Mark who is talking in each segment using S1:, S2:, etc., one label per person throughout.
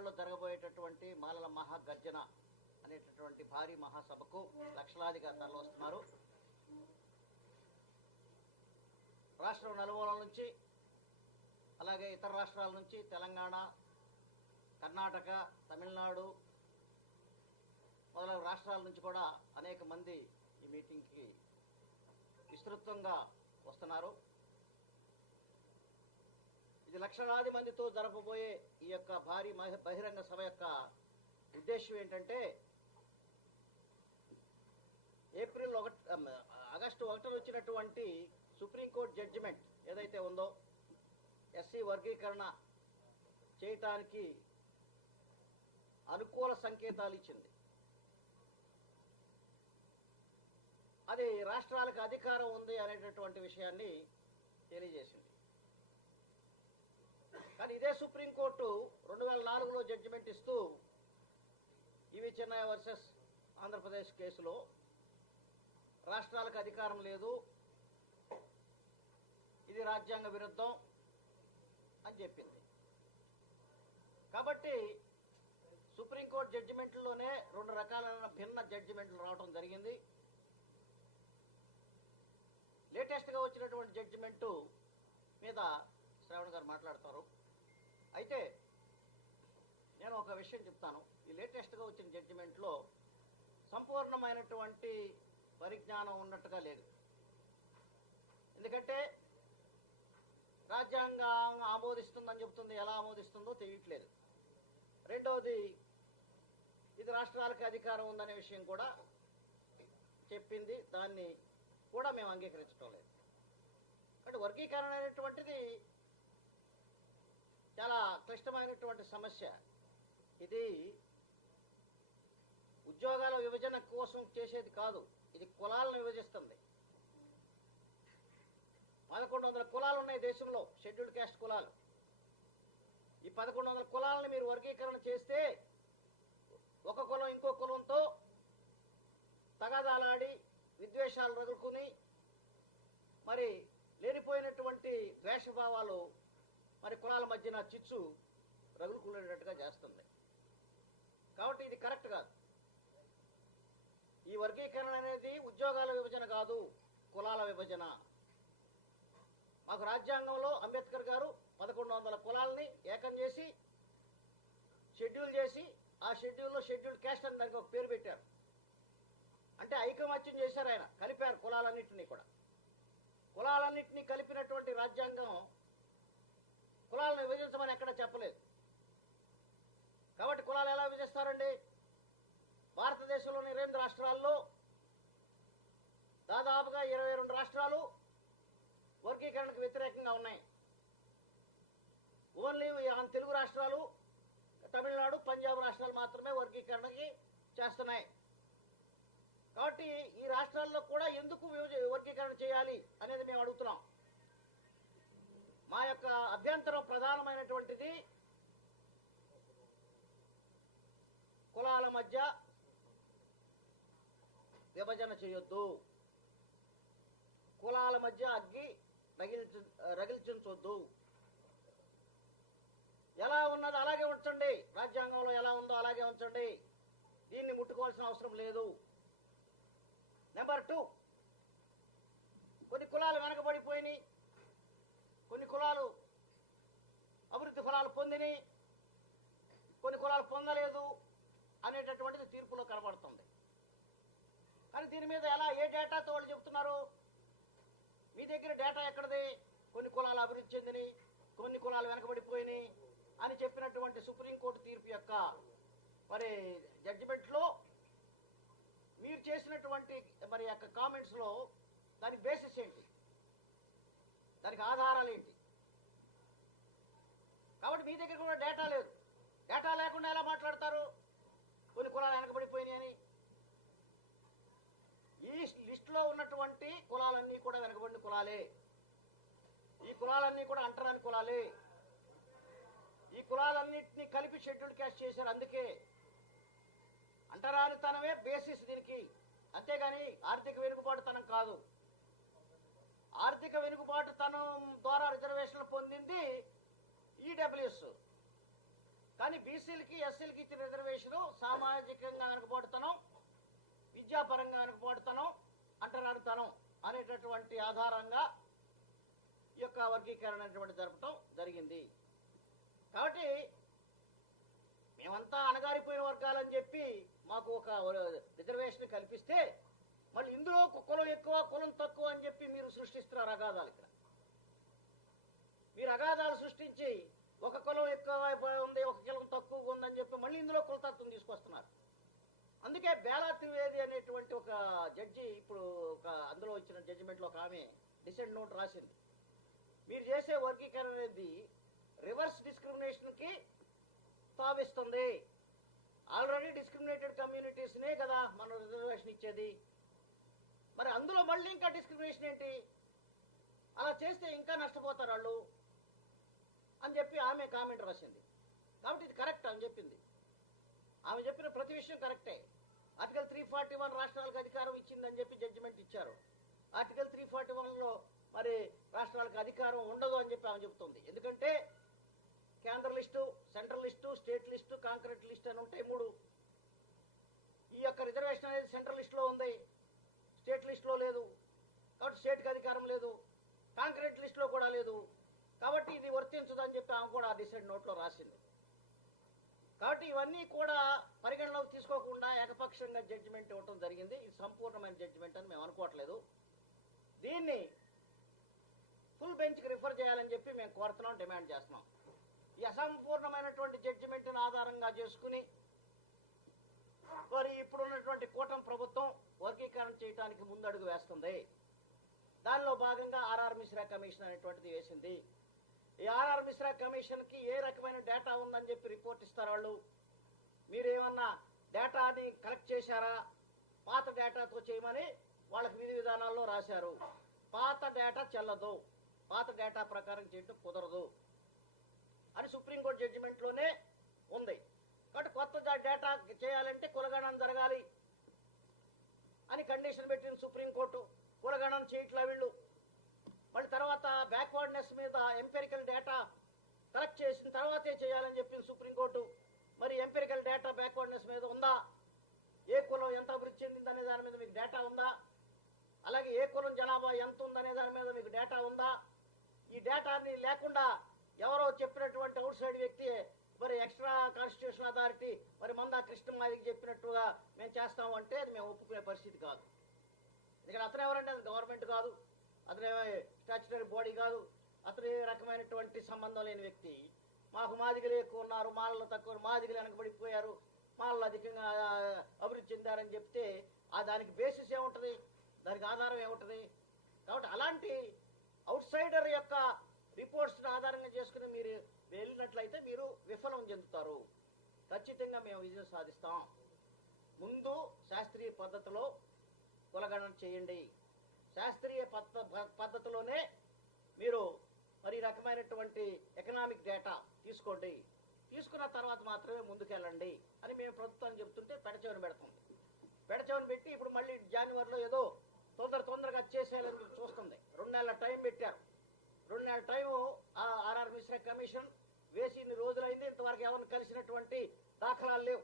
S1: విజయవాడలో జరగబోయేటటువంటి మాలల మహాగర్జన అనేటటువంటి భారీ మహాసభకు లక్షలాదిగా తరలివస్తున్నారు. రాష్ట్రం నలుమూలల నుంచి అలాగే ఇతర రాష్ట్రాల నుంచి తెలంగాణ కర్ణాటక తమిళనాడు మొదలగు రాష్ట్రాల నుంచి కూడా అనేక మంది ఈ మీటింగ్కి విస్తృతంగా వస్తున్నారు. ఇది లక్షలాది మందితో జరపబోయే ఈ యొక్క భారీ బహిరంగ సభ యొక్క ఉద్దేశం ఏంటంటే ఏప్రిల్ ఒకటి ఆగస్టు ఒకటిన వచ్చినటువంటి సుప్రీంకోర్టు జడ్జిమెంట్ ఏదైతే ఉందో ఎస్సీ వర్గీకరణ చేయటానికి అనుకూల సంకేతాలు ఇచ్చింది. అది రాష్ట్రాలకు అధికారం ఉంది అనేటటువంటి విషయాన్ని తెలియజేసింది. కానీ ఇదే సుప్రీంకోర్టు రెండు వేల నాలుగులో జడ్జిమెంట్ ఇస్తూ ఇవి చెన్నై వర్సెస్ ఆంధ్రప్రదేశ్ కేసులో రాష్ట్రాలకు అధికారం లేదు. ఇది రాజ్యాంగ విరుద్ధం అని చెప్పింది. కాబట్టి సుప్రీంకోర్టు జడ్జిమెంట్లోనే రెండు రకాలైన భిన్న జడ్జిమెంట్లు రావడం జరిగింది. లేటెస్ట్గా వచ్చినటువంటి జడ్జిమెంటు మీద శ్రావణ్ గారు మాట్లాడతారు. అయితే నేను ఒక విషయం చెప్తాను. ఈ లేటెస్ట్గా వచ్చిన జడ్జిమెంట్లో సంపూర్ణమైనటువంటి పరిజ్ఞానం ఉన్నట్టుగా లేదు. ఎందుకంటే రాజ్యాంగం ఆమోదిస్తుందని చెప్తుంది ఎలా ఆమోదిస్తుందో తెలియట్లేదు. రెండవది ఇది రాష్ట్రాలకు అధికారం ఉందనే విషయం కూడా చెప్పింది. దాన్ని కూడా మేము అంగీకరించడం లేదు. అంటే వర్గీకరణ అనేటువంటిది చాలా క్లిష్టమైనటువంటి సమస్య. ఇది ఉద్యోగాల విభజన కోసం చేసేది కాదు ఇది కులాలను విభజిస్తుంది. పదకొండు వందల కులాలు ఉన్నాయి దేశంలో షెడ్యూల్డ్ క్యాస్ట్ కులాలు. ఈ పదకొండు వందల కులాలను మీరు వర్గీకరణ చేస్తే ఒక కులం ఇంకో కులంతో తగాదాలాడి విద్వేషాలు రగులుకుని మరి లేనిపోయినటువంటి ద్వేషభావాలు మరి కులాల మధ్యన చిచ్చు రగులుకునేటట్టుగా చేస్తుంది. కాబట్టి ఇది కరెక్ట్ కాదు. ఈ వర్గీకరణ అనేది ఉద్యోగాల విభజన కాదు కులాల విభజన. మాకు రాజ్యాంగంలో అంబేద్కర్ గారు పదకొండు వందల కులాలని ఏకం చేసి షెడ్యూల్ చేసి ఆ షెడ్యూల్లో షెడ్యూల్ క్యాస్ట్ అని దానికి ఒక పేరు పెట్టారు. అంటే ఐకమత్యం చేశారు ఆయన కలిపారు కులాలన్నింటినీ కూడా. కులాలన్నింటినీ కలిపినటువంటి రాజ్యాంగం కులాలను విభజించమని ఎక్కడ చెప్పలేదు. కాబట్టి కులాలు ఎలా విభజిస్తారండి? భారతదేశంలోని రెండు రాష్ట్రాల్లో దాదాపుగా ఇరవై రెండు రాష్ట్రాలు వర్గీకరణకు వ్యతిరేకంగా ఉన్నాయి. ఓన్లీ తెలుగు రాష్ట్రాలు తమిళనాడు పంజాబ్ రాష్ట్రాలు మాత్రమే వర్గీకరణకి చేస్తున్నాయి. కాబట్టి ఈ రాష్ట్రాల్లో కూడా ఎందుకు వర్గీకరణ చేయాలి అనేది మేము అడుగుతున్నాం. మా యొక్క అభ్యంతరం ప్రధానమైనటువంటిది కులాల మధ్య విభజన చేయొద్దు. కులాల మధ్య అగ్గి రగిల్చు రగిల్చించొద్దు. ఎలా ఉన్నది అలాగే ఉంచండి. రాజ్యాంగంలో ఎలా ఉందో అలాగే ఉంచండి. దీన్ని ముట్టుకోవాల్సిన అవసరం లేదు. నెంబర్ టూ కొన్ని కులాలు వెనకబడిపోయినాయి కొన్ని కులాలు అభివృద్ధి ఫలాలు పొందిని కొన్ని కులాలు పొందలేదు అనేటటువంటిది తీర్పులో కనబడుతుంది. కానీ దీని మీద ఎలా ఏ డేటాతో వాళ్ళు చెప్తున్నారు మీ దగ్గర డేటా ఎక్కడది? కొన్ని కులాలు అభివృద్ధి చెందిని కొన్ని కులాలు వెనకబడిపోయినాయి అని చెప్పినటువంటి సుప్రీంకోర్టు తీర్పు యొక్క మరి జడ్జిమెంట్లో మీరు చేసినటువంటి మరి యొక్క కామెంట్స్లో దాని బేసిస్ ఏంటి? దానికి ఆధారాలు ఏంటి? కాబట్టి మీ దగ్గర కూడా డేటా లేదు. డేటా లేకుండా ఎలా మాట్లాడతారు? కొన్ని కులాలు వెనకబడిపోయినాయి అని. ఈ లిస్టులో ఉన్నటువంటి కులాలన్నీ కూడా వెనకబడిన కులాలే. ఈ కులాలన్నీ కూడా అంటరాని కులాలే. ఈ కులాలన్నింటినీ కలిపి షెడ్యూల్ క్యాష్ చేశారు అందుకే. అంటరానితనమే బేసిస్ దీనికి. అంతేగాని ఆర్థిక వెనుకబాటుతనం కాదు. ఆర్థిక వెనుకబాటుతనం ద్వారా రిజర్వేషన్లు పొందింది ఈడబ్ల్యూఎస్ కానీ బీసీలకి ఎస్సీలకి ఇచ్చిన రిజర్వేషన్ సామాజికంగా వెనకబోడుతనం విద్యాపరంగా వెనకబోడుతనం అంటరానితనం అనేటటువంటి ఆధారంగా ఈ యొక్క వర్గీకరణ అనేటువంటి జరపటం జరిగింది. కాబట్టి మేమంతా అణగారిపోయిన వర్గాలని చెప్పి మాకు ఒక రిజర్వేషన్ కల్పిస్తే మళ్ళీ ఇందులో కులం ఎక్కువ కులం తక్కువ అని చెప్పి మీరు సృష్టిస్తున్నారు అగాధాలు ఇక్కడ? మీరు అగాధాలు సృష్టించి ఒక కులం ఎక్కువ ఉంది ఒక కులం తక్కువ ఉందని చెప్పి మళ్ళీ ఇందులో కులతత్వం తీసుకొస్తున్నారు. అందుకే బేలా త్రివేది అనేటువంటి ఒక జడ్జి ఇప్పుడు ఒక అందులో వచ్చిన జడ్జిమెంట్లో ఒక ఆమె డిసెంట్ నోట్ రాసింది. మీరు చేసే వర్గీకరణ అనేది రివర్స్ డిస్క్రిమినేషన్కి తావిస్తుంది. ఆల్రెడీ డిస్క్రిమినేటెడ్ కమ్యూనిటీస్నే కదా మనం రిజర్వేషన్ ఇచ్చేది. మరి అందులో మళ్ళీ ఇంకా డిస్క్రిమినేషన్ ఏంటి? అలా చేస్తే ఇంకా నష్టపోతారు వాళ్ళు. అని చెప్పి ఆమె కామెంట్ రాసింది. కాబట్టి ఇది కరెక్ట్ అని చెప్పింది. ఆమె చెప్పిన ప్రతి విషయం కరెక్టే. ఆర్టికల్ త్రీ ఫార్టీ వన్ రాష్ట్రాలకు అధికారం ఇచ్చిందని చెప్పి జడ్జిమెంట్ ఇచ్చారు. ఆర్టికల్ త్రీ ఫార్టీ వన్లో మరి రాష్ట్రాలకు అధికారం ఉండదు అని చెప్పి ఆమె చెబుతుంది. ఎందుకంటే కేంద్ర list central list state list concrete list అని ఉంటాయి మూడు. ఈ యొక్క రిజర్వేషన్ అనేది సెంట్రల్ లిస్టులో ఉంది. స్టేట్ లిస్టులో లేదు. కాబట్టి స్టేట్కి అధికారం లేదు. కాంక్రీట్ లిస్టులో కూడా లేదు. కాబట్టి ఇది వర్తించదని చెప్పి ఆమె కూడా డిసైడ్ నోట్లో రాసింది. కాబట్టి ఇవన్నీ కూడా పరిగణలోకి తీసుకోకుండా ఏకపక్షంగా జడ్జిమెంట్ ఇవ్వటం జరిగింది. ఇది సంపూర్ణమైన జడ్జిమెంట్ అని మేము అనుకోవట్లేదు. దీన్ని ఫుల్ బెంచ్కి రిఫర్ చేయాలని చెప్పి మేము కోరుతున్నాం డిమాండ్ చేస్తున్నాం. ఈ అసంపూర్ణమైనటువంటి జడ్జిమెంట్ని ఆధారంగా చేసుకుని మరి ఇప్పుడున్నటువంటి కూటమి ప్రభుత్వం వర్గీకరణ చేయడానికి ముందడుగు వేస్తుంది. దానిలో భాగంగా ఆర్ఆర్ మిశ్రా కమిషన్ అనేటువంటిది వేసింది. ఆర్ఆర్ మిశ్రా కమిషన్కి ఏ రకమైన డేటా ఉందని చెప్పి రిపోర్ట్ ఇస్తారు వాళ్ళు? మీరేమన్నా డేటాని కలెక్ట్ చేశారా? పాత డేటాతో చేయమని వాళ్ళకి విధి విధానాల్లో రాశారు. పాత డేటా చెల్లదు. పాత డేటా ప్రకారం చేయటం కుదరదు అని సుప్రీంకోర్టు జడ్జిమెంట్లోనే ఉంది. కాబట్టి కొత్త డేటా చేయాలంటే కులగణన జరగాలి అని కండిషన్ పెట్టింది సుప్రీంకోర్టు. కులగణన చేయట్లా వీళ్ళు. మళ్ళీ తర్వాత బ్యాక్వర్డ్నెస్ మీద ఎంపెరికల్ డేటా కలెక్ట్ చేసిన తర్వాతే చేయాలని చెప్పింది సుప్రీంకోర్టు. మరి ఎంపెరికల్ డేటా బ్యాక్వర్డ్నెస్ మీద ఉందా? ఏ కులం ఎంత అభివృద్ధి చెందింది అనే దాని మీద మీకు డేటా ఉందా? అలాగే ఏ కులం జనాభా ఎంత ఉందనే దాని మీద మీకు డేటా ఉందా? ఈ డేటాని లేకుండా ఎవరో చెప్పినటువంటి అవుట్ సైడ్ వ్యక్తి మరి ఎక్స్ట్రా కాన్స్టిట్యూషన్ అథారిటీ మరి మందా కృష్ణమాదికి చెప్పినట్టుగా మేము చేస్తాము అంటే అది మేము ఒప్పుకునే పరిస్థితి కాదు. ఎందుకంటే అతను ఎవరంటే అది గవర్నమెంట్ కాదు. అతను స్టాచ్యుటరీ బాడీ కాదు. అతను ఏ రకమైనటువంటి సంబంధం లేని వ్యక్తి. మాకు మాదిగలు ఎక్కువ ఉన్నారు మాలలో తక్కువ మాదిగలు వెనకబడిపోయారు మాలలో అధికంగా అభివృద్ధి చెందారని చెప్తే ఆ దానికి బేసిస్ ఏముంటుంది? దానికి ఆధారం ఏముంటుంది? కాబట్టి అలాంటి అవుట్ సైడర్ యొక్క రిపోర్ట్స్ని ఆధారంగా చేసుకుని మీరు వెళ్ళినట్లయితే మీరు విఫలం చెందుతారు. ఖచ్చితంగా మేము విజయం సాధిస్తాం. ముందు శాస్త్రీయ పద్ధతిలో కులగణన చేయండి. శాస్త్రీయ పద్ధ ప- పద్ధతిలోనే మీరు మరి రకమైనటువంటి ఎకనామిక్ డేటా తీసుకోండి. తీసుకున్న తర్వాత మాత్రమే ముందుకెళ్ళండి అని మేము ప్రభుత్వాన్ని చెప్తుంటే పెడచెవిని పెడుతుంది. పెడచెవిని పెట్టి ఇప్పుడు మళ్ళీ జనవరిలో ఏదో తొందర తొందరగా చేసేయాలని చూస్తుంది. రెండు నెలల టైం పెట్టారు. రెండు నెలల టైం ఆర్ఆర్ మిశ్ర కమిషన్ వేసి ఇన్ని రోజులైంది ఇంతవరకు ఎవరిని కలిసినటువంటి దాఖలాలు లేవు.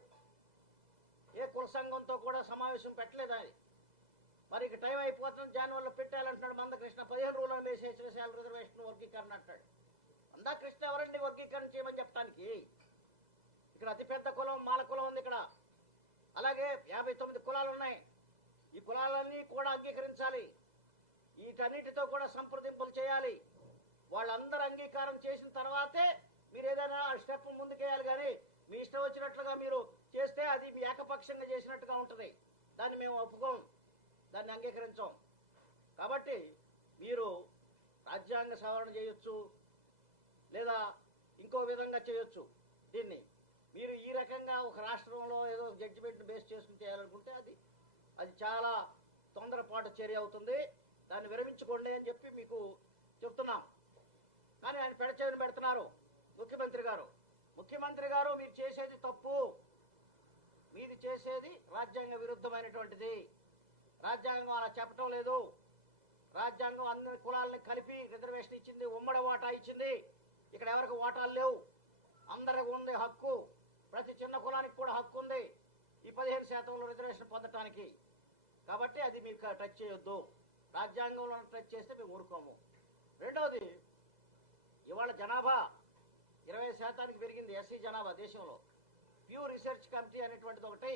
S1: ఏ కుల సంఘంతో కూడా సమావేశం పెట్టలేదు అది? మరి ఇక టైం అయిపోతుంది జనవరిలో పెట్టాలంటున్నాడు మందకృష్ణ పదిహేను రోజులు వేసేసి రిజర్వేషన్ వర్గీకరణ అంటాడు. మందకృష్ణ ఎవరండి వర్గీకరణ చేయమని చెప్పడానికి ఇక్కడ అతిపెద్ద కులం మాల కులం ఉంది ఇక్కడ. అలాగే యాభై తొమ్మిది కులాలు ఉన్నాయి. ఈ కులాలన్నీ కూడా అంగీకరించాలి. వీటన్నిటితో కూడా సంప్రదింపులు చేయాలి. వాళ్ళందరూ అంగీకారం చేసిన తర్వాతే మీరు ఏదైనా స్టెప్ ముందుకేయాలి కానీ మీ ఇష్టం వచ్చినట్లుగా మీరు చేస్తే అది మీ ఏకపక్షంగా చేసినట్టుగా ఉంటుంది. దాన్ని మేము ఒప్పుకోం. దాన్ని అంగీకరించాం. కాబట్టి మీరు రాజ్యాంగ సవరణ చేయొచ్చు లేదా ఇంకో విధంగా చేయొచ్చు. దీన్ని మీరు ఈ రకంగా ఒక రాష్ట్రంలో ఏదో జడ్జిమెంట్ని బేస్ చేసుకుని చేయాలనుకుంటే అది అది చాలా తొందరపాటు చర్య అవుతుంది. దాన్ని విరమించుకోండి అని చెప్పి మీకు చెప్తున్నాం. కానీ ఆయన పెడచేయని పెడుతున్నారు ముఖ్యమంత్రి గారు. ముఖ్యమంత్రి గారు మీరు చేసేది తప్పు. మీది చేసేది రాజ్యాంగ విరుద్ధమైనటువంటిది. రాజ్యాంగం అలా చెప్పటం లేదు. రాజ్యాంగం అన్ని కులాలని కలిపి రిజర్వేషన్ ఇచ్చింది ఉమ్మడి వాటా ఇచ్చింది. ఇక్కడ ఎవరికి ఓటాలు లేవు. అందరికి ఉంది హక్కు. ప్రతి చిన్న కులానికి కూడా హక్కు ఉంది. ఈ పదిహేను శాతంలో రిజర్వేషన్ పొందటానికి. కాబట్టి అది మీకు టచ్ చేయొద్దు. రాజ్యాంగంలో టచ్ చేస్తే మేము ఊరుకోము. రెండవది ఇవాళ జనాభా ఇరవై శాతానికి పెరిగింది ఎస్సీ జనాభా దేశంలో. ప్యూ రీసెర్చ్ కమిటీ అనేటువంటిది ఒకటి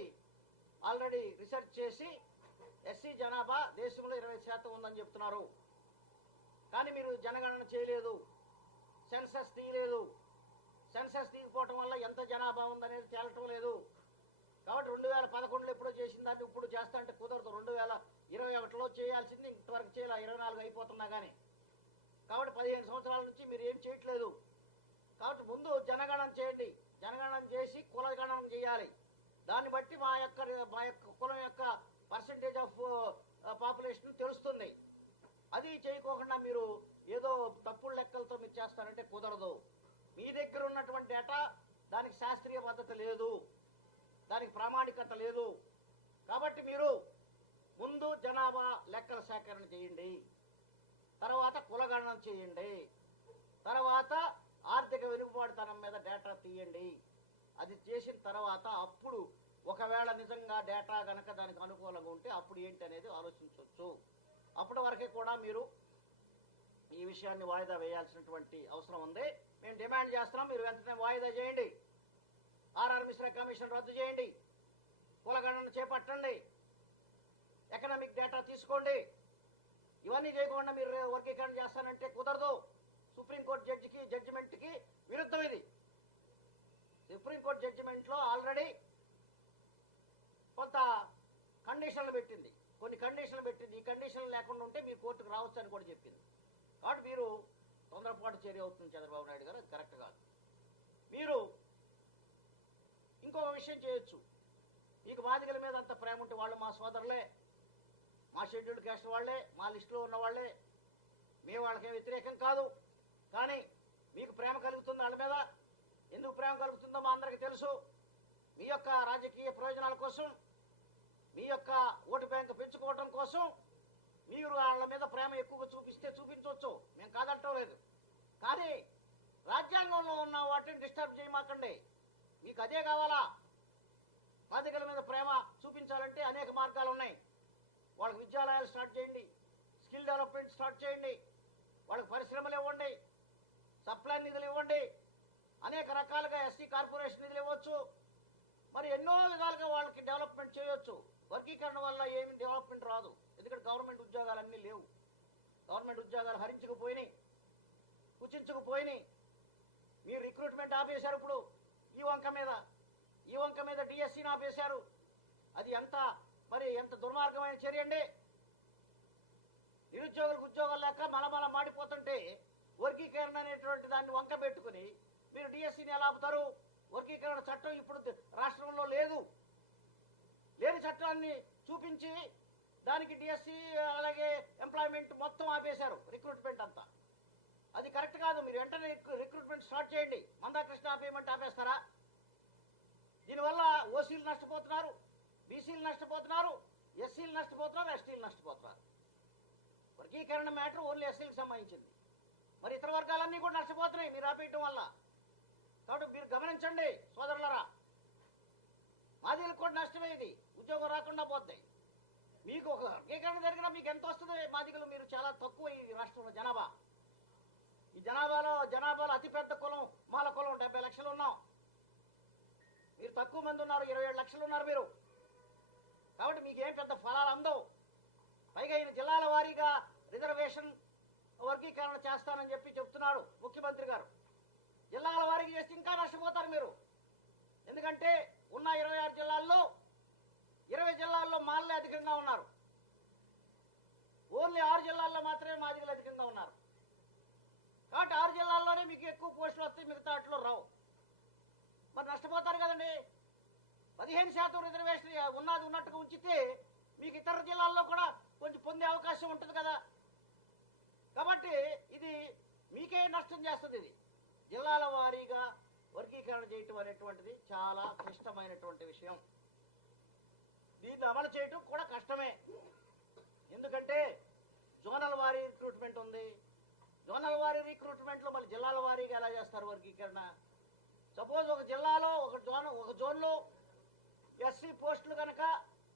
S1: ఆల్రెడీ రీసెర్చ్ చేసి ఎస్సీ జనాభా దేశంలో ఇరవై శాతం ఉందని చెప్తున్నారు. కానీ మీరు జనగణన చేయలేదు. సెన్సస్ తీయలేదు. సెన్సస్ తీయకపోవటం వల్ల ఎంత జనాభా ఉందనేది తేలటం లేదు. కాబట్టి రెండు వేల పదకొండులో ఎప్పుడో చేసిన దాన్ని ఇప్పుడు చేస్తా అంటే కుదరదు. రెండు వేల ఇరవై ఒకటిలో చేయాల్సింది ఇంతవరకు చేయాలి. ఇరవై నాలుగు అయిపోతున్నా కానీ కాబట్టి పదిహేను సంవత్సరాల నుంచి మీరు ఏం చేయట్లేదు. కాబట్టి ముందు జనగణన చేయండి. జనగణన చేసి కులగణనం చేయాలి. దాన్ని బట్టి మా యొక్క మా యొక్క కులం యొక్క పర్సంటేజ్ ఆఫ్ పాపులేషన్ తెలుస్తుంది అది చేయకోకుండా మీరు ఏదో తప్పుడు లెక్కలతో మీరు చేస్తారంటే కుదరదు. మీ దగ్గర ఉన్నటువంటి డేటా దానికి శాస్త్రీయ పద్ధతి లేదు. దానికి ప్రామాణికత లేదు. కాబట్టి మీరు ముందు జనాభా లెక్కల సేకరణ చేయండి. తర్వాత కులగణన చేయండి. తర్వాత ఆర్థిక వెలుగుబాటుతనం మీద డేటా తీయండి. అది చేసిన తర్వాత అప్పుడు ఒకవేళ నిజంగా డేటా గనక దానికి అనుకూలంగా ఉంటే అప్పుడు ఏంటి అనేది ఆలోచించవచ్చు. అప్పటి వరకే కూడా మీరు ఈ విషయాన్ని వాయిదా వేయాల్సినటువంటి అవసరం ఉంది. మేము డిమాండ్ చేస్తున్నాం మీరు వెంటనే వాయిదా చేయండి. ఆర్ఆర్ మిశ్రా కమిషన్ రద్దు చేయండి. కులగణన చేపట్టండి. ఎకనామిక్ డేటా తీసుకోండి. ఇవన్నీ చేయకుండా మీరు వర్గీకరణ చేస్తానంటే కుదరదు. సుప్రీంకోర్టు జడ్జికి జడ్జిమెంట్కి విరుద్ధం ఇది. సుప్రీంకోర్టు జడ్జిమెంట్లో ఆల్రెడీ కొంత కండిషన్లు పెట్టింది. కొన్ని కండిషన్లు పెట్టింది. ఈ కండిషన్లు లేకుండా ఉంటే మీరు కోర్టుకు రావచ్చు అని కూడా చెప్పింది. కాబట్టి మీరు తొందరపాటు చర్య అవుతుంది చంద్రబాబు నాయుడు గారు. అది కరెక్ట్ కాదు. మీరు ఇంకొక విషయం చేయొచ్చు. మీకు మాదిగల మీద అంత ప్రేమ ఉంటే వాళ్ళు మా సోదరులే మా షెడ్యూల్డ్ క్యాస్ట్ వాళ్ళే మా లిస్టులో ఉన్న వాళ్ళే. మేము వాళ్ళకేం వ్యతిరేకం కాదు. కానీ మీకు ప్రేమ కలుగుతుంది వాళ్ళ మీద? ఎందుకు ప్రేమ కలుగుతుందో మా అందరికీ తెలుసు. మీ యొక్క రాజకీయ ప్రయోజనాల కోసం మీ యొక్క ఓటు బ్యాంక్ పెంచుకోవడం కోసం మీరు వాళ్ళ మీద ప్రేమ ఎక్కువగా చూపిస్తే చూపించవచ్చు. మేము కాదంటం లేదు. కానీ రాజ్యాంగంలో ఉన్న వాటిని డిస్టర్బ్ చేయమాకండి. మీకు అదే కావాలా? బాధికల మీద ప్రేమ చూపించాలంటే అనేక మార్గాలు ఉన్నాయి. వాళ్ళకి విద్యాలయాలు స్టార్ట్ చేయండి. స్కిల్ డెవలప్మెంట్ స్టార్ట్ చేయండి. వాళ్ళకి పరిశ్రమలు ఇవ్వండి. సప్లై నిధులు ఇవ్వండి. అనేక రకాలుగా ఎస్సీ కార్పొరేషన్ నిధులు ఇవ్వచ్చు. మరి ఎన్నో విధాలుగా వాళ్ళకి డెవలప్మెంట్ చేయొచ్చు. వర్గీకరణ వల్ల ఏమి డెవలప్మెంట్ రాదు. ఎందుకంటే గవర్నమెంట్ ఉద్యోగాలు అన్నీ లేవు. గవర్నమెంట్ ఉద్యోగాలు హరించకపోయినాయి. కుచించుకుపోయినాయి మీరు రిక్రూట్మెంట్ ఆపేశారు ఇప్పుడు. ఈ వంక మీద. ఈ వంక మీద డిఎస్సీని ఆపేశారు. అది ఎంత మరి ఎంత దుర్మార్గమైన చర్య అండి? నిరుద్యోగులకు ఉద్యోగాలు లేక మలమల మాడిపోతుంటే వర్గీకరణ అనేటువంటి దాన్ని వంక పెట్టుకుని మీరు డిఎస్సీని ఎలా ఆపుతారు? వర్గీకరణ చట్టం ఇప్పుడు రాష్ట్రంలో లేదు. లేని చట్టాన్ని చూపించి దానికి డిఎస్సి అలాగే ఎంప్లాయ్మెంట్ మొత్తం ఆపేశారు రిక్రూట్మెంట్ అంతా. అది కరెక్ట్ కాదు మీరు వెంటనే రిక్రూట్మెంట్ స్టార్ట్ చేయండి. మందాకృష్ణ ఆపేయమంటే ఆపేస్తారా? దీనివల్ల ఓసీలు నష్టపోతున్నారు బీసీలు నష్టపోతున్నారు ఎస్సీలు నష్టపోతున్నారు ఎస్టీలు నష్టపోతున్నారు. వర్గీకరణ మ్యాటర్ ఓన్లీ ఎస్సీలకు సంబంధించింది. మరి ఇతర వర్గాలన్నీ కూడా నష్టపోతున్నాయి మీరు ఆపేయటం వల్ల. కాబట్టి మీరు గమనించండి సోదరులరా. మాదిలకు కూడా నష్టమే ఇది ఉద్యోగం రాకుండా పోతాయి మీకు ఒక వర్గీకరణ జరిగినా మీకు ఎంత వస్తుంది? మాదిగలు మీరు చాలా తక్కువ ఈ రాష్ట్రంలో జనాభా. ఈ జనాభాలో జనాభాలో అతిపెద్ద కులం మాల కులం డెబ్బై లక్షలు ఉన్నాం. మీరు తక్కువ మంది ఉన్నారు ఇరవై ఏడు లక్షలు ఉన్నారు మీరు. కాబట్టి మీకు ఏం పెద్ద ఫలాలు అందవు. పైగా ఈయన జిల్లాల వారీగా రిజర్వేషన్ వర్గీకరణ చేస్తానని చెప్పి చెప్తున్నాడు ముఖ్యమంత్రి గారు. జిల్లాల వారీగా చేస్తే ఇంకా నష్టపోతారు మీరు. ఎందుకంటే ఉన్న ఇరవై ఆరు జిల్లాల్లో ఇరవై జిల్లాల్లో మాలలే అధికంగా ఉన్నారు. ఓన్లీ ఆరు జిల్లాల్లో మాత్రమే మాదిగలు అధికంగా ఉన్నారు. కాబట్టి ఆరు జిల్లాల్లోనే మీకు ఎక్కువ పోస్టులు వస్తాయి మిగతా వాటిలో రావు. మరి నష్టపోతారు కదండి. పదిహేను శాతం రిజర్వేషన్ ఉన్నది ఉన్నట్టుగా ఉంచితే మీకు ఇతర జిల్లాల్లో కూడా కొంచెం పొందే అవకాశం ఉంటుంది కదా. కాబట్టి ఇది మీకే నష్టం చేస్తుంది ఇది. జిల్లాల వారీగా వర్గీకరణ చేయటం అనేటువంటిది చాలా క్లిష్టమైనటువంటి విషయం. దీన్ని అమలు చేయటం కూడా కష్టమే. ఎందుకంటే జోనల్ వారీ రిక్రూట్మెంట్ ఉంది. జోనల్ వారీ రిక్రూట్మెంట్లో మళ్ళీ జిల్లాల వారీగా ఎలా చేస్తారు వర్గీకరణ? సపోజ్ ఒక జిల్లాలో ఒక జోన్ ఒక జోన్లో ఎస్సీ పోస్టులు కనుక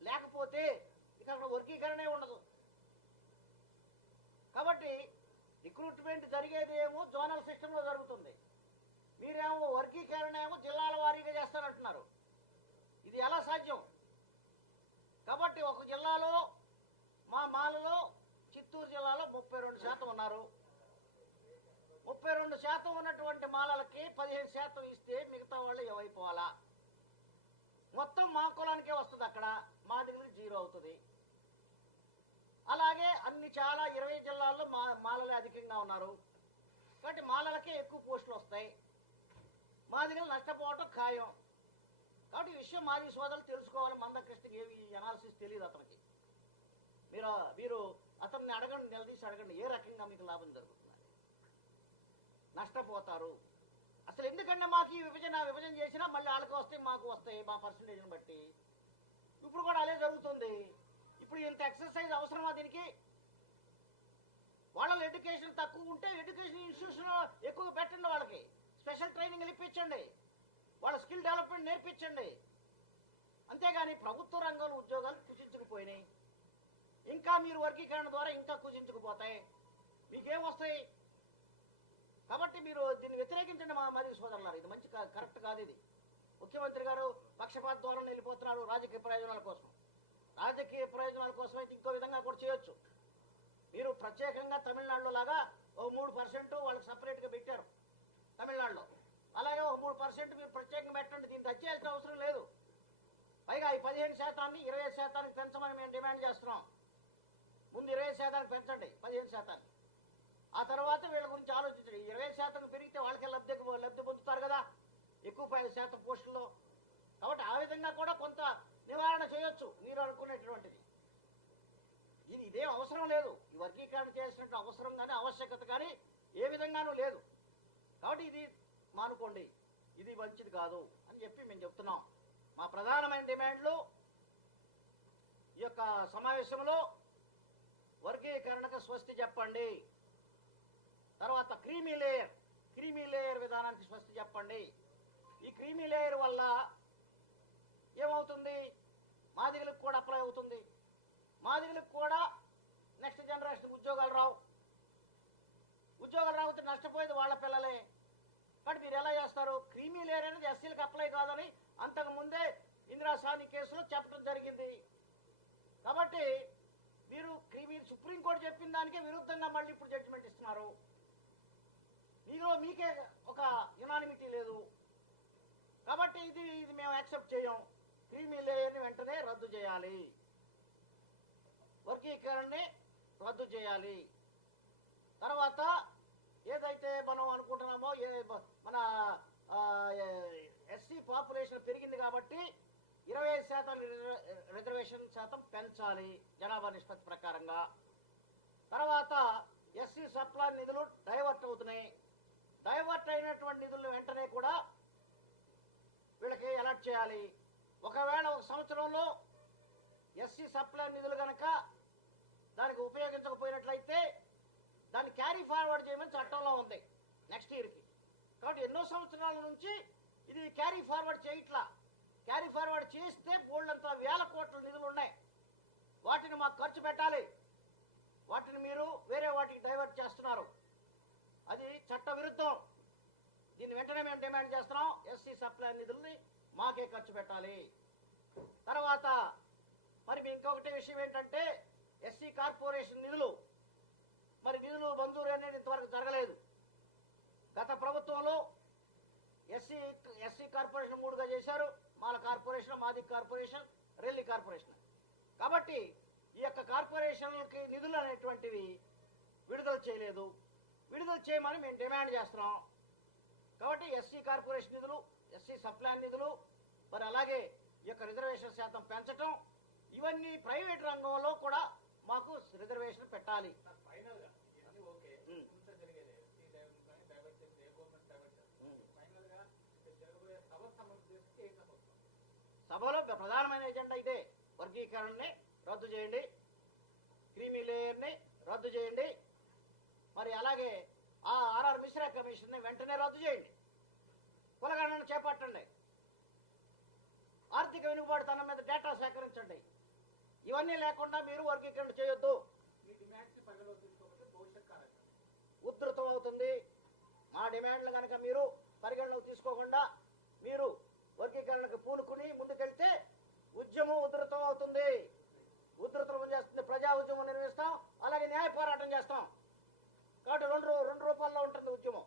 S1: లేకపోతే ఇక అక్కడ వర్గీకరణే ఉండదు. కాబట్టి రిక్రూట్మెంట్ జరిగేది ఏమో జోనల్ సిస్టంలో జరుగుతుంది. మీరేమో వర్గీకరణ ఏమో జిల్లాల వారీగా చేస్తారంటున్నారు. ఇది ఎలా సాధ్యం? కాబట్టి ఒక జిల్లాలో మా మాలలో చిత్తూరు జిల్లాలో ముప్పై రెండు శాతం ఉన్నారు. ముప్పై రెండు శాతం ఉన్నటువంటి మాలలకి పదిహేను శాతం ఇస్తే మిగతా వాళ్ళు ఏమైపోవాలా మొత్తం మా కులానికే వస్తుంది అక్కడ. మా దగ్గర జీరో అవుతుంది. అలాగే అన్ని చాలా ఇరవై జిల్లాల్లో మా మాలలే అధికంగా ఉన్నారు. కాబట్టి మాలలకే ఎక్కువ పోస్టులు వస్తాయి. మా దగ్గర నష్టపోవటం ఖాయం. కాబట్టి ఈ విషయం మాది సోదరులు తెలుసుకోవాలి మందకృష్ణకి ఏమి అనాలిసిస్ తెలియదు అతనికి. మీరు మీరు అతన్ని అడగండి నిలదీసి అడగండి ఏ రకంగా మీకు లాభం జరుగుతుంది? నష్టపోతారు. అసలు ఎందుకంటే మాకు ఈ విభజన విభజన చేసినా మళ్ళీ వాళ్ళకి వస్తాయి మాకు వస్తాయి మా పర్సంటేజ్ని బట్టి. ఇప్పుడు కూడా అదే జరుగుతుంది. ఇప్పుడు ఇంత ఎక్సర్సైజ్ అవసరమా దీనికి? వాళ్ళ ఎడ్యుకేషన్ తక్కువ ఉంటే ఎడ్యుకేషన్ ఇన్స్టిట్యూషన్ ఎక్కువ పెట్టండి వాళ్ళకి. స్పెషల్ ట్రైనింగ్ ఇప్పించండి. వాళ్ళ స్కిల్ డెవలప్మెంట్ నేర్పించండి. అంతేగాని ప్రభుత్వ రంగంలో ఉద్యోగాలు కుచించుకుపోయినాయి ఇంకా మీరు వర్గీకరణ ద్వారా ఇంకా కుచించుకుపోతాయి మీకేం వస్తాయి? కాబట్టి మీరు దీన్ని వ్యతిరేకించండి మా మరి సోదరులారు. ఇది మంచి కా- కరెక్ట్ కాదు ఇది. ముఖ్యమంత్రి గారు పక్షపాత ధోరణి వెళ్ళిపోతున్నారు రాజకీయ ప్రయోజనాల కోసం. రాజకీయ ప్రయోజనాల కోసం అయితే ఇంకో విధంగా కూడా చేయొచ్చు. మీరు ప్రత్యేకంగా తమిళనాడులో లాగా ఓ మూడు పర్సెంట్ వాళ్ళకి సపరేట్గా పెట్టారు. తమిళనాడులో. అలాగే ఒక మూడు పర్సెంట్ మీరు ప్రత్యేకంగా పెట్టండి దీన్ని తెచ్చేయాల్సిన అవసరం లేదు. పైగా ఈ పదిహేను శాతాన్ని ఇరవై శాతానికి పెంచమని మేము డిమాండ్ చేస్తున్నాం. ముందు ఇరవై శాతానికి పెంచండి పదిహేను శాతాన్ని ఆ తర్వాత వీళ్ళ గురించి ఆలోచించండి. ఇరవై శాతం పెరిగితే వాళ్ళకే లబ్ధి లబ్ధి పొందుతారు కదా. ఎక్కువ పై శాతం పోస్టుల్లో. కాబట్టి ఆ విధంగా కూడా కొంత నివారణ చేయొచ్చు మీరు అనుకునేటువంటిది ఇది ఇదేం అవసరం లేదు. ఈ వర్గీకరణ చేసినట్టు అవసరం కానీ ఆవశ్యకత కానీ ఏ విధంగానూ లేదు. కాబట్టి ఇది మానుకోండి. ఇది మంచిది కాదు అని చెప్పి మేము చెప్తున్నాం. మా ప్రధానమైన డిమాండ్లు ఈ యొక్క సమావేశంలో వర్గీకరణకు స్వస్తి చెప్పండి. తర్వాత క్రీమీ లేయర్ క్రీమీ లేయర్ విధానానికి స్వస్తి చెప్పండి. ఈ క్రీమీ లేయర్ వల్ల ఏమవుతుంది? మాదిగలకు కూడా అప్లై అవుతుంది. మాదిగలకు కూడా నెక్స్ట్ జనరేషన్ ఉద్యోగాలు రావు. ఉద్యోగాలు రాకపోతే నష్టపోయేది వాళ్ళ పిల్లలే. మరి మీరు ఎలా చేస్తారు? క్రీమీ లేయర్ అనేది ఎస్సీలకు అప్లై కాదని అంతకు ముందే ఇందిరా సాని కేసులో చెప్పడం జరిగింది. కాబట్టి మీరు క్రీమీ సుప్రీంకోర్టు చెప్పిన దానికే విరుద్ధంగా మళ్ళీ ఇప్పుడు జడ్జిమెంట్ ఇస్తున్నారు. మీలో మీకే ఒక యునానిమిటీ లేదు. కాబట్టి ఇది ఇది మేము యాక్సెప్ట్ చేయం. క్రీమీ లేయర్ని వెంటనే రద్దు చేయాలి. వర్గీకరణని రద్దు చేయాలి. తర్వాత ఏదైతే మనం అనుకుంటున్నామో ఏ మన ఎస్సీ పాపులేషన్ పెరిగింది కాబట్టి ఇరవై ఐదు శాతం రిజర్వ- రిజర్వేషన్ శాతం పెంచాలి జనాభా నిష్పత్తి ప్రకారంగా. తర్వాత ఎస్సీ సప్లా నిధులు డైవర్ట్ అవుతున్నాయి. డైవర్ట్ అయినటువంటి నిధులను వెంటనే కూడా వీళ్ళకి అలర్ట్ చేయాలి. ఒకవేళ ఒక సంవత్సరంలో ఎస్సీ సప్లై నిధులు కనుక దానికి ఉపయోగించకపోయినట్లయితే దాన్ని క్యారీ ఫార్వర్డ్ చేయమని చట్టంలో ఉంది. నెక్స్ట్ ఇయర్కి కాబట్టి ఎన్నో సంవత్సరాల నుంచి ఇది క్యారీ ఫార్వర్డ్ చేయట్లా. క్యారీ ఫార్వర్డ్ చేస్తే బోల్డంత వేల కోట్ల నిధులు ఉన్నాయి. వాటిని మాకు ఖర్చు పెట్టాలి. వాటిని మీరు వేరే వాటికి డైవర్ట్ చేస్తున్నారు. అది చట్ట విరుద్ధం దీన్ని వెంటనే మేము డిమాండ్ చేస్తున్నాం. ఎస్సీ సప్లై నిధుల్ని మాకే ఖర్చు పెట్టాలి. తర్వాత మరి ఇంకొకటి విషయం ఏంటంటే ఎస్సీ కార్పొరేషన్ నిధులు మరి నిధులు మంజూరు అనేది ఇంతవరకు జరగలేదు. గత ప్రభుత్వంలో ఎస్సీ ఎస్సీ కార్పొరేషన్ మూడుగా చేశారు. మాల కార్పొరేషన్ మాది కార్పొరేషన్ రెల్లి కార్పొరేషన్. కాబట్టి ఈ యొక్క కార్పొరేషన్లకి నిధులు అనేటువంటివి విడుదల చేయలేదు. విడుదల చేయమని మేము డిమాండ్ చేస్తున్నాం. కాబట్టి ఎస్సీ కార్పొరేషన్ నిధులు ఎస్సీ సప్లాన్ నిధులు మరి అలాగే ఈ యొక్క రిజర్వేషన్ శాతం పెంచటం ఇవన్నీ ప్రైవేట్ రంగంలో కూడా మాకు రిజర్వేషన్ పెట్టాలి
S2: ఫైనల్గా ఇవన్నీ ఓకే
S1: ఉమ్.
S2: ఇంత జరిగేది ఎస్టీ డైవర్ట్ కానీ డైవర్ట్ చేసి ఏ గవర్నమెంట్ డైవర్ట్ చేస్తుంది
S1: ఉమ్.
S2: ఫైనల్గా ఇక్కడ జరగబోయే సభ సంబంధించి ఏ సభ వస్తుంది?
S1: సభలో ప్రధానమైన ఎజెండా ఇదే. వర్గీకరణని రద్దు చేయండి. క్రీమీ లేయర్ని రద్దు చేయండి. మరి అలాగే ఆ ఆర్ఆర్ మిశ్రా కమిషన్ని వెంటనే రద్దు చేయండి. కులగణన చేపట్టండి. ఆర్థిక వెనుకబాటుతనం మీద డేటా సేకరించండి. ఇవన్నీ లేకుండా మీరు వర్గీకరణ చేయొద్దు. ఉధృతం అవుతుంది మా డిమాండ్లు కనుక మీరు పరిగణలోకి తీసుకోకుండా మీరు వర్గీకరణకు పూనుకుని ముందుకెళ్తే ఉద్యమం ఉధృతం అవుతుంది. ఉధృతం చేస్తుంది. ప్రజా ఉద్యమం నిర్వహిస్తాం. అలాగే న్యాయ పోరాటం చేస్తాం. కాబట్టి రెండు రెండు రూపాల్లో ఉంటుంది ఉద్యమం.